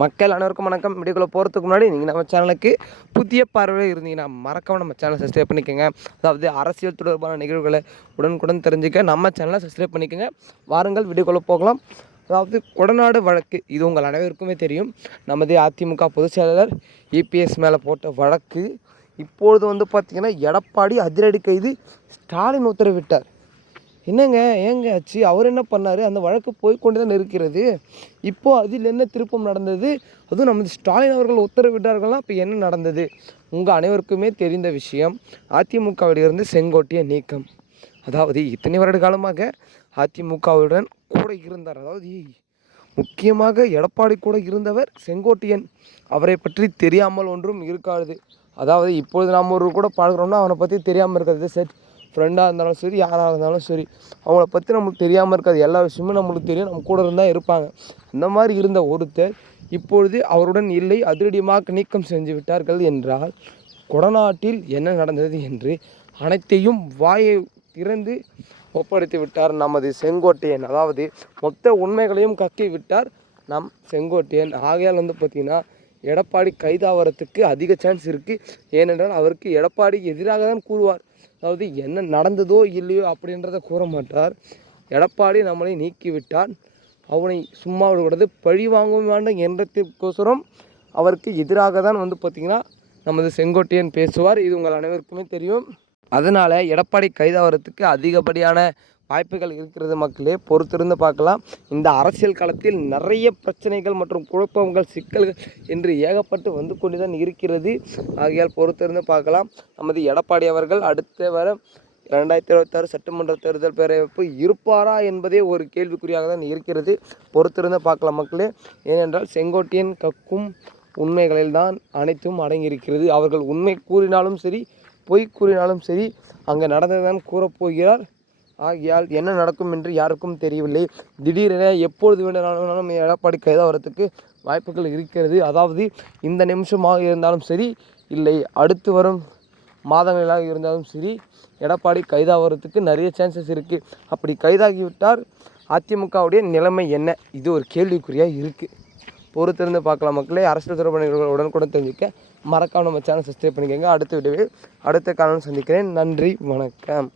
மக்கள் அனைவருக்கும் வணக்கம். வீடியோக்குள்ளே போகிறதுக்கு முன்னாடி நீங்கள் நம்ம சேனலுக்கு புதிய பார்வையில் இருந்தீங்கன்னா மறக்காமல் நம்ம சேனலை சப்ஸ்கிரைப் பண்ணிக்கோங்க. அதாவது அரசியல் தொடர்பான நிகழ்வுகளை உடனுக்குடன் தெரிஞ்சுக்க நம்ம சேனலை சப்ஸ்கிரைப் பண்ணிக்கோங்க. வாருங்கள் வீடியோக்குள்ளே போகலாம். அதாவது கொடநாடு வழக்கு இது உங்கள் அனைவருக்குமே தெரியும். நமது அதிமுக பொதுச் செயலாளர் இபிஎஸ் மேலே போட்ட வழக்கு இப்பொழுது வந்து பார்த்திங்கன்னா எடப்பாடி அதிரடி கைது ஸ்டாலின் உத்தரவிட்டார். என்னங்க ஏங்க ஆச்சு? அவர் என்ன பண்ணார்? அந்த வழக்கு போய்கொண்டு தான் இருக்கிறது. இப்போது அதில் என்ன திருப்பம் நடந்தது? அதுவும் நமது ஸ்டாலின் அவர்கள் உத்தரவிட்டார்கள்லாம் இப்போ என்ன நடந்தது? உங்கள் அனைவருக்குமே தெரிந்த விஷயம் அதிமுகவிலிருந்து செங்கோட்டையை நீக்கம். அதாவது இத்தனை வருட காலமாக அதிமுகவுடன் கூட இருந்தார். அதாவது முக்கியமாக எடப்பாடி கூட இருந்தவர் செங்கோட்டையன். அவரை பற்றி தெரியாமல் ஒன்றும் இருக்காது. அதாவது இப்பொழுது நாம் ஒரு கூட பழகிறோம்னா அவனை பற்றி தெரியாமல் இருக்கிறது. சரி ஃப்ரெண்டாக இருந்தாலும் சரி யாராக இருந்தாலும் சரி அவங்கள பற்றி நம்மளுக்கு தெரியாமல் இருக்காது. எல்லா விஷயமும் நம்மளுக்கு தெரியும். நம்ம கூட இருந்தால் இருப்பாங்க. அந்த மாதிரி இருந்த ஒருத்தர் இப்பொழுது அவருடன் இல்லை அதிரடியமாக நீக்கம் செஞ்சு விட்டார்கள் என்றால் கொடநாட்டில் என்ன நடந்தது என்று அனைத்தையும் வாயை திறந்து ஒப்படைத்து விட்டார் நமது செங்கோட்டையன். அதாவது மொத்த உண்மைகளையும் கக்கி விட்டார் நம் செங்கோட்டையன். ஆகையால் வந்து பார்த்திங்கன்னா எடப்பாடி கைதாவரத்துக்கு அதிக சான்ஸ் இருக்குது ஏனென்றால் அவருக்கு எடப்பாடி எதிராக தான் கூறுவார். அதாவது என்ன நடந்ததோ இல்லையோ அப்படின்றத கூற மாட்டார். எடப்பாடி நம்மளை நீக்கிவிட்டார். அவனை சும்மா விடக்கூடாது. பழி வாங்கவும் வேண்டாம். என்றத்திற்கோசரம் அவருக்கு எதிராக தான் வந்து பார்த்திங்கன்னா நமது செங்கோட்டையன் பேசுவார். இது உங்கள் அனைவருக்குமே தெரியும். அதனால் எடப்பாடி கைதாகிறதுக்கு அதிகப்படியான வாய்ப்புகள் இருக்கிறது மக்களே பொறுத்திருந்து பார்க்கலாம். இந்த அரசியல் களத்தில் நிறைய பிரச்சனைகள் மற்றும் குழப்பங்கள் சிக்கல்கள் என்று ஏகப்பட்டு வந்து கொண்டு தான் இருக்கிறது. ஆகையால் பொறுத்திருந்து பார்க்கலாம். நமது எடப்பாடி அவர்கள் அடுத்த வர ரெண்டாயிரத்தி இருபத்தாறு சட்டமன்ற தேர்தல் பேரவைப்பு இருப்பாரா என்பதே ஒரு கேள்விக்குறியாக தான் இருக்கிறது. பொறுத்திருந்து பார்க்கலாம் மக்களே. ஏனென்றால் செங்கோட்டையன் கக்கும் உண்மைகளில் தான் அனைத்தும் அடங்கியிருக்கிறது. அவர்கள் உண்மை கூறினாலும் சரி பொய் கூறினாலும் சரி அங்கே நடந்ததுதான் கூறப்போகிறார். ஆகியால் என்ன நடக்கும் என்று யாருக்கும் தெரியவில்லை. திடீரென எப்பொழுது வேண்டுமானாலும் எடப்பாடி கைதாகிறதுக்கு வாய்ப்புகள் இருக்கிறது. அதாவது இந்த நிமிஷமாக இருந்தாலும் சரி இல்லை அடுத்து வரும் மாதங்களாக இருந்தாலும் சரி எடப்பாடி கைதாகிறதுக்கு நிறைய சான்சஸ் இருக்குது அப்படி கைதாகிவிட்டால் அதிமுகவுடைய நிலைமை என்ன? இது ஒரு கேள்விக்குறியாக இருக்குது பொறுத்திருந்து பார்க்கலாம் மக்களே. அரசியல் தொடர்பான உடனுக்குடன் தெரிஞ்சுக்க மறக்காம நம்ம சேனல் சப்ஸ்கிரைப் பண்ணிக்கோங்க. அடுத்த வீடியோவில் அடுத்த காலம் சந்திக்கிறேன். நன்றி வணக்கம்.